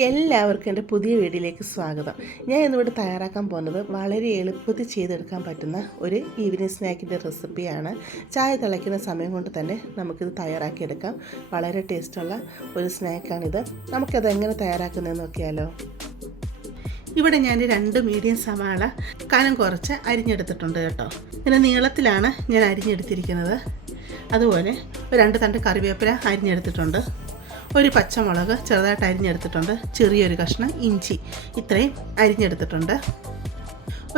എല്ലാവർക്കും എന്റെ പുതിയ വീഡിയോയിലേക്ക് സ്വാഗതം. ഞാൻ ഇന്നിവിടെ തയ്യാറാക്കാൻ പോകുന്നത് വളരെ എളുപ്പത്തിൽ ചെയ്തെടുക്കാൻ പറ്റുന്ന ഒരു ഈവനിങ് സ്നാക്കിന്റെ റെസിപ്പിയാണ്. ചായ തിളയ്ക്കുന്ന സമയം കൊണ്ട് തന്നെ നമുക്കിത് തയ്യാറാക്കിയെടുക്കാം. വളരെ ടേസ്റ്റുള്ള ഒരു സ്നാക്കാണിത്. നമുക്കത് എങ്ങനെ തയ്യാറാക്കുന്നതെന്ന് നോക്കിയാലോ. ഇവിടെ ഞാൻ രണ്ട് മീഡിയം സവാള കനം കുറച്ച് അരിഞ്ഞെടുത്തിട്ടുണ്ട് കേട്ടോ. ഇങ്ങനെ നീളത്തിലാണ് ഞാൻ അരിഞ്ഞെടുത്തിരിക്കുന്നത്. അതുപോലെ രണ്ട് തണ്ട് കറിവേപ്പില അരിഞ്ഞെടുത്തിട്ടുണ്ട്. ഒരു പച്ചമുളക് ചെറുതായിട്ട് അരിഞ്ഞെടുത്തിട്ടുണ്ട്. ചെറിയൊരു കഷ്ണം ഇഞ്ചി ഇത്രയും അരിഞ്ഞെടുത്തിട്ടുണ്ട്.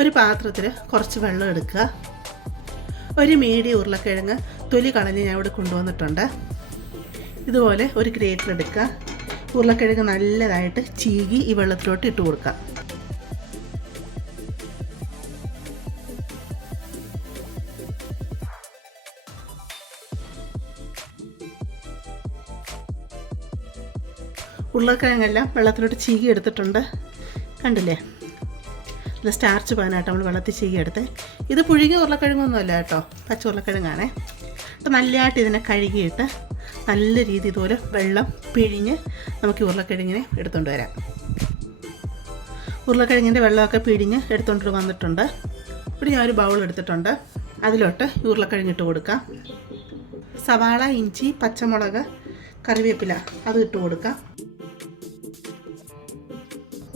ഒരു പാത്രത്തിൽ കുറച്ച് വെള്ളം എടുക്കുക. ഒരു മീഡിയം ഉരുളക്കിഴങ്ങ് തൊലി കളഞ്ഞ് ഞാൻ ഇവിടെ കൊണ്ടുവന്നിട്ടുണ്ട്. ഇതുപോലെ ഒരു ഗ്രേറ്റിലെടുക്കുക ഉരുളക്കിഴങ്ങ് നല്ലതായിട്ട് ചീകി ഈ വെള്ളത്തിലോട്ട് ഇട്ട് കൊടുക്കുക. ഉരുളക്കിഴങ്ങെല്ലാം വെള്ളത്തിലോട്ട് ചീകി എടുത്തിട്ടുണ്ട്. കണ്ടില്ലേ? ഇത് സ്റ്റാർച്ച് പോകാനായിട്ട് നമ്മൾ വെള്ളത്തിൽ ചീകി എടുത്ത്. ഇത് പുഴുകിയ ഉരുളക്കിഴങ്ങൊന്നുമല്ല കേട്ടോ. പച്ച ഉരുളക്കിഴങ്ങാണേ. അപ്പോൾ നല്ലതായിട്ട് ഇതിനെ കഴുകിയിട്ട് നല്ല രീതി ഇതുപോലെ വെള്ളം പിഴിഞ്ഞ് നമുക്ക് ഉരുളക്കിഴങ്ങിനെ എടുത്തുകൊണ്ട് വരാം. ഉരുളക്കിഴങ്ങിന്റെ വെള്ളമൊക്കെ പിഴിഞ്ഞ് എടുത്തുകൊണ്ട് വന്നിട്ടുണ്ട്. ഇവിടെ ഞാൻ ഒരു ബൗൾ എടുത്തിട്ടുണ്ട്. അതിലോട്ട് ഉരുളക്കിഴങ്ങിട്ട് കൊടുക്കാം. സവാള ഇഞ്ചി പച്ചമുളക് കറിവേപ്പില അത് ഇട്ട് കൊടുക്കാം.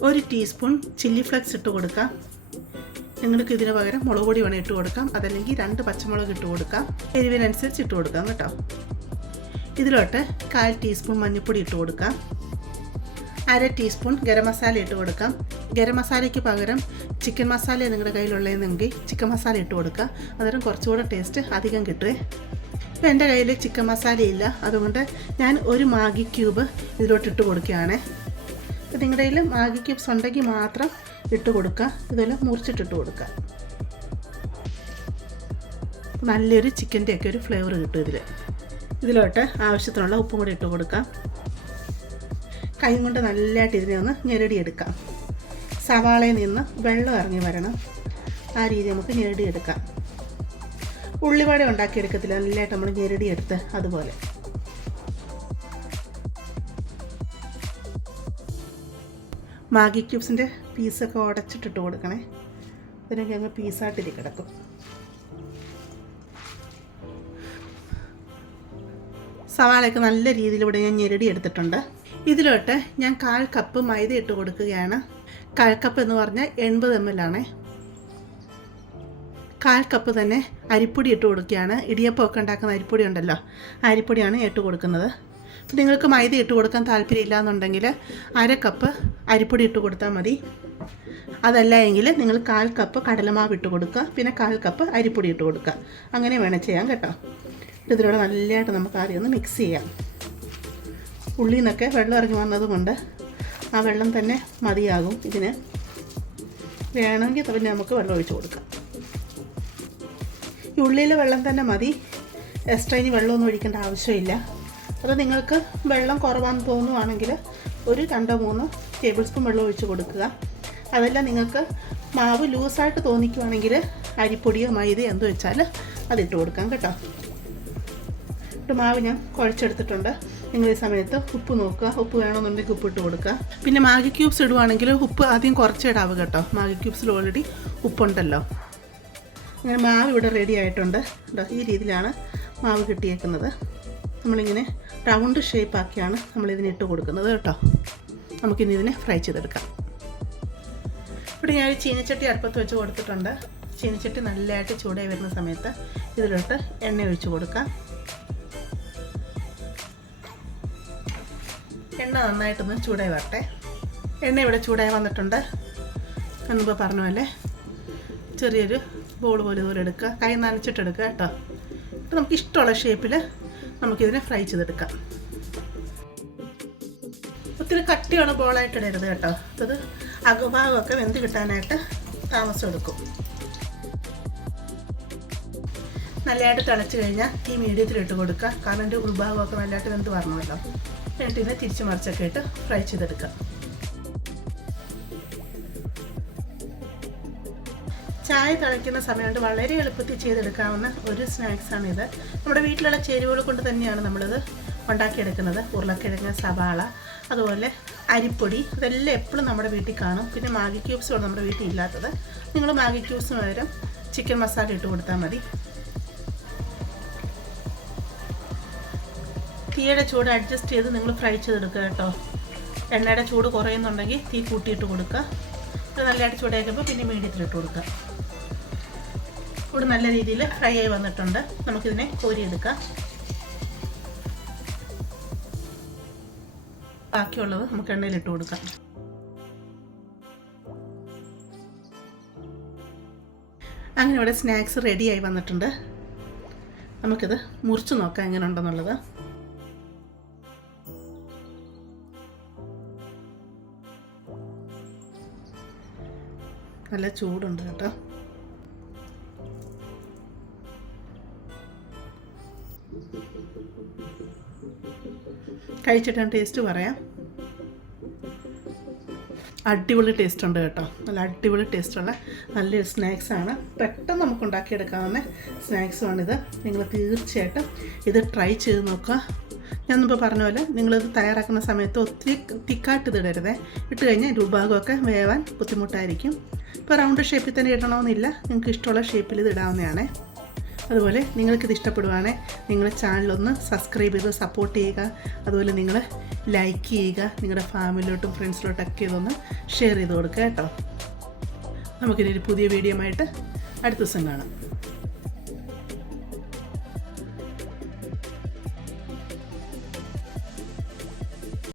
ഒരു ടീസ്പൂൺ ചില്ലി ഫ്ലെക്സ് ഇട്ട് കൊടുക്കാം. നിങ്ങൾക്ക് ഇതിന് പകരം മുളക് പൊടി വേണം ഇട്ട് കൊടുക്കാം. അതല്ലെങ്കിൽ രണ്ട് പച്ചമുളക് ഇട്ട് കൊടുക്കാം. എരിവിനനുസരിച്ച് ഇട്ട് കൊടുക്കാം കേട്ടോ. ഇതിലോട്ട് കാൽ ടീസ്പൂൺ മഞ്ഞൾപ്പൊടി ഇട്ട് കൊടുക്കാം. അര ടീസ്പൂൺ ഗരം മസാല ഇട്ട് കൊടുക്കാം. ഗരം മസാലയ്ക്ക് പകരം ചിക്കൻ മസാല നിങ്ങളുടെ കയ്യിലുള്ളതെങ്കിൽ ചിക്കൻ മസാല ഇട്ട് കൊടുക്കുക. അന്നേരം കുറച്ചുകൂടെ ടേസ്റ്റ് അധികം കിട്ടുമേ ഇപ്പോൾ എന്റെ കയ്യിൽ ചിക്കൻ മസാല ഇല്ല. അതുകൊണ്ട് ഞാൻ ഒരു മാഗി ക്യൂബ് ഇതിലോട്ട് ഇട്ട് നിങ്ങളുടെ കയ്യിൽ മാഗി ക്യൂബ്സ് ഉണ്ടെങ്കിൽ മാത്രം ഇട്ട് കൊടുക്കുക. ഇതുപോലെ മുറിച്ചിട്ടിട്ട് കൊടുക്കുക. നല്ലൊരു ചിക്കന്റെ ഒക്കെ ഒരു ഫ്ലേവർ കിട്ടും ഇതിൽ ഇതിലോട്ട് ആവശ്യത്തിനുള്ള ഉപ്പും കൂടി ഇട്ട് കൊടുക്കാം. കൈ കൊണ്ട് നല്ലതായിട്ട് ഇതിനെ ഒന്ന് ഞെരടിയെടുക്കാം. സവാളയിൽ നിന്ന് വെള്ളം ഇറങ്ങി വരണം. ആ രീതി നമുക്ക് ഞെരടിയെടുക്കാം. ഉള്ളിവട ഉണ്ടാക്കിയെടുക്കത്തില്ല. നല്ലതായിട്ട് നമ്മൾ ഞെരടിയെടുത്ത് അതുപോലെ. മാഗി ക്യൂബ്സിന്റെ പീസൊക്കെ ഉടച്ചിട്ടിട്ട് കൊടുക്കണേ. അതിനൊക്കെ അങ്ങ് പീസായിട്ടിരി കിടക്കും. സവാളയൊക്കെ നല്ല രീതിയിൽ ഇവിടെ ഞാൻ ഞെരടി എടുത്തിട്ടുണ്ട്. ഇതിലോട്ട് ഞാൻ കാൽ കപ്പ് മൈദ ഇട്ട് കൊടുക്കുകയാണ്. കാൽ കപ്പ് എന്ന് പറഞ്ഞാൽ എൺപത് എം എൽ ആണേ. കാൽ കപ്പ് തന്നെ അരിപ്പൊടി ഇട്ട് കൊടുക്കുകയാണ്. ഇടിയപ്പമൊക്കെ ഉണ്ടാക്കുന്ന അരിപ്പൊടി ഉണ്ടല്ലോ അരിപ്പൊടിയാണ് ഇട്ട് കൊടുക്കുന്നത്. നിങ്ങൾക്ക് മൈദ ഇട്ട് കൊടുക്കാൻ താല്പര്യമില്ല എന്നുണ്ടെങ്കിൽ അര കപ്പ് അരിപ്പൊടി ഇട്ട് കൊടുത്താൽ മതി. അതല്ല എങ്കിൽ നിങ്ങൾ കാൽ കപ്പ് കടലമാവ് ഇട്ട് കൊടുക്കുക. പിന്നെ കാൽ കപ്പ് അരിപ്പൊടി ഇട്ട് കൊടുക്കുക. അങ്ങനെ വേണം ചെയ്യാൻ കേട്ടോ. ഇതിലൂടെ നല്ലതായിട്ട് നമുക്ക് ആദ്യം ഒന്ന് മിക്സ് ചെയ്യാം. ഉള്ളിൽ നിന്നൊക്കെ വെള്ളം ഇറങ്ങി വന്നതുകൊണ്ട് ആ വെള്ളം തന്നെ മതിയാകും. ഇതിന് വേണമെങ്കിൽ പിന്നെ നമുക്ക് വെള്ളം ഒഴിച്ച് കൊടുക്കാം. ഈ ഉള്ളിയിലെ വെള്ളം തന്നെ മതി. എക്സ്ട്രാ ഇനി വെള്ളമൊന്നും ഒഴിക്കേണ്ട ആവശ്യമില്ല. അത് നിങ്ങൾക്ക് വെള്ളം കുറവാണെന്ന് തോന്നുവാണെങ്കിൽ ഒരു രണ്ടോ മൂന്നോ ടേബിൾ സ്പൂൺ വെള്ളം ഒഴിച്ച് കൊടുക്കുക. അതല്ല നിങ്ങൾക്ക് മാവ് ലൂസായിട്ട് തോന്നിക്കുവാണെങ്കിൽ അരിപ്പൊടിയോ മൈദയോ എന്ത് വെച്ചാൽ അതിട്ട് കൊടുക്കാം കേട്ടോ. ഇട്ട് മാവ് ഞാൻ കുഴച്ചെടുത്തിട്ടുണ്ട്. നിങ്ങൾ ഈ സമയത്ത് ഉപ്പ് നോക്കുക. ഉപ്പ് വേണമെന്നുണ്ടെങ്കിൽ ഉപ്പ് ഇട്ട് കൊടുക്കുക. പിന്നെ മാഗി ക്യൂബ്സ് ഇടുവാണെങ്കിൽ ഉപ്പ് ആദ്യം കുറച്ചിടാവ് കേട്ടോ. മാഗി ക്യൂബ്സിൽ ഓൾറെഡി ഉപ്പുണ്ടല്ലോ. അങ്ങനെ മാവ് ഇവിടെ റെഡി ആയിട്ടുണ്ട്. ഈ രീതിയിലാണ് മാവ് കിട്ടിയേക്കുന്നത്. നമ്മളിങ്ങനെ റൗണ്ട് ഷേപ്പാക്കിയാണ് നമ്മളിതിന് ഇട്ട് കൊടുക്കുന്നത് കേട്ടോ. നമുക്കിനി ഇതിനെ ഫ്രൈ ചെയ്തെടുക്കാം. ഇവിടെ ഞാൻ ഒരു ചീനച്ചട്ടി അടുപ്പത്ത് വെച്ച് കൊടുത്തിട്ടുണ്ട്. ചീനച്ചട്ടി നല്ലതായിട്ട് ചൂടായി വരുന്ന സമയത്ത് ഇതിലോട്ട് എണ്ണ ഒഴിച്ച് കൊടുക്കാം. എണ്ണ നന്നായിട്ടൊന്ന് ചൂടായി വരട്ടെ. എണ്ണ ഇവിടെ ചൂടായി വന്നിട്ടുണ്ട്. എന്നിപ്പോൾ പറഞ്ഞ പോലെ ചെറിയൊരു ബോൾ പോലെ പോലെ എടുക്കുക. കൈ നനച്ചിട്ടെടുക്കുക കേട്ടോ. ഇപ്പം നമുക്ക് ഇഷ്ടമുള്ള ഷേപ്പിൽ നമുക്കിതിനെ ഫ്രൈ ചെയ്തെടുക്കാം. ഒത്തിരി കട്ടിയാണ് ബോളായിട്ട് ഇടരുത് കേട്ടോ. അത് അകഭാഗമൊക്കെ വെന്ത് കിട്ടാനായിട്ട് താമസം എടുക്കും നല്ലതായിട്ട് തിളച്ച് കഴിഞ്ഞാൽ ഈ മീഡിയത്തിൽ ഇട്ട് കൊടുക്കുക. കാരണം എന്റെ ഉൾഭാഗമൊക്കെ നല്ലതായിട്ട് വെന്ത് വരണമല്ലോ. എന്നിട്ട് ഇതിനെ തിരിച്ച് മറിച്ചൊക്കെ ഇട്ട് ഫ്രൈ ചെയ്തെടുക്കുക ചായ തിളയ്ക്കുന്ന സമയമുണ്ട് വളരെ എളുപ്പത്തിൽ ചെയ്തെടുക്കാവുന്ന ഒരു സ്നാക്സാണിത്. നമ്മുടെ വീട്ടിലുള്ള ചേരുവകൾ കൊണ്ട് തന്നെയാണ് നമ്മളിത് ഉണ്ടാക്കിയെടുക്കുന്നത്. ഉരുളക്കിഴങ്ങ് സവാള അതുപോലെ അരിപ്പൊടി. ഇതെല്ലാം എപ്പോഴും നമ്മുടെ വീട്ടിൽ കാണും. പിന്നെ മാഗി ക്യൂബ്സുമാണ് നമ്മുടെ വീട്ടിൽ ഇല്ലാത്തത്. നിങ്ങൾ മാഗി ക്യൂബ്സിന് പകരം ചിക്കൻ മസാല ഇട്ട് കൊടുത്താൽ മതി. തീയുടെ ചൂട് അഡ്ജസ്റ്റ് ചെയ്ത് നിങ്ങൾ ഫ്രൈ ചെയ്തെടുക്കുക കേട്ടോ. എണ്ണയുടെ ചൂട് കുറയുന്നുണ്ടെങ്കിൽ തീ കൂട്ടിയിട്ട് കൊടുക്കുക. ഇത് നല്ലതായിട്ട് ചൂടാക്കുമ്പോൾ പിന്നെ മീഡിയത്തിലിട്ട് കൊടുക്കുക. ഇവിടെ നല്ല രീതിയിൽ ഫ്രൈ ആയി വന്നിട്ടുണ്ട്. നമുക്കിതിനെ കോരിയെടുക്കാം. ബാക്കിയുള്ളത് നമുക്ക് എണ്ണയിൽ ഇട്ട് കൊടുക്കാം. അങ്ങനെ ഇവിടെ സ്നാക്സ് റെഡിയായി വന്നിട്ടുണ്ട്. നമുക്കിത് മുറിച്ച് നോക്കാം എങ്ങനെ ഉണ്ടെന്നുള്ളത് നല്ല ചൂടുണ്ട് കേട്ടോ. കഴിച്ചിട്ട് ഞാൻ ടേസ്റ്റ് പറയാം. അടിപൊളി ടേസ്റ്റ് ഉണ്ട് കേട്ടോ. നല്ല അടിപൊളി ടേസ്റ്റുള്ള നല്ലൊരു സ്നാക്സാണ് പെട്ടെന്ന് നമുക്ക് ഉണ്ടാക്കിയെടുക്കാവുന്ന സ്നാക്സുമാണിത് നിങ്ങൾ തീർച്ചയായിട്ടും ഇത് ട്രൈ ചെയ്ത് നോക്കുക. ഞാനിപ്പോൾ പറഞ്ഞ പോലെ നിങ്ങളിത് തയ്യാറാക്കുന്ന സമയത്ത് ഒത്തിരി തിക്കായിട്ട് ഇത് ഇടരുതേ. ഇട്ട് കഴിഞ്ഞാൽ രൂപഭാഗമൊക്കെ വേവാൻ ബുദ്ധിമുട്ടായിരിക്കും. ഇപ്പോൾ റൗണ്ട് ഷേപ്പിൽ തന്നെ ഇടണമെന്നില്ല. നിങ്ങൾക്ക് ഇഷ്ടമുള്ള ഷേപ്പിൽ ഇത് ഇടാവുന്നതാണേ. അതുപോലെ നിങ്ങൾക്കിത് ഇഷ്ടപ്പെടുവാണെങ്കിൽ നിങ്ങൾ ചാനലൊന്ന് സബ്സ്ക്രൈബ് ചെയ്ത് സപ്പോർട്ട് ചെയ്യുക. അതുപോലെ നിങ്ങൾ ലൈക്ക് ചെയ്യുക. നിങ്ങളുടെ ഫാമിലിയിലോട്ടും ഫ്രണ്ട്സിലോട്ടൊക്കെ ഇതൊന്ന് ഷെയർ ചെയ്ത് കൊടുക്കുക കേട്ടോ. നമുക്കിനി ഒരു പുതിയ വീഡിയോ ആയിട്ട് അടുത്ത ദിവസം കാണാം.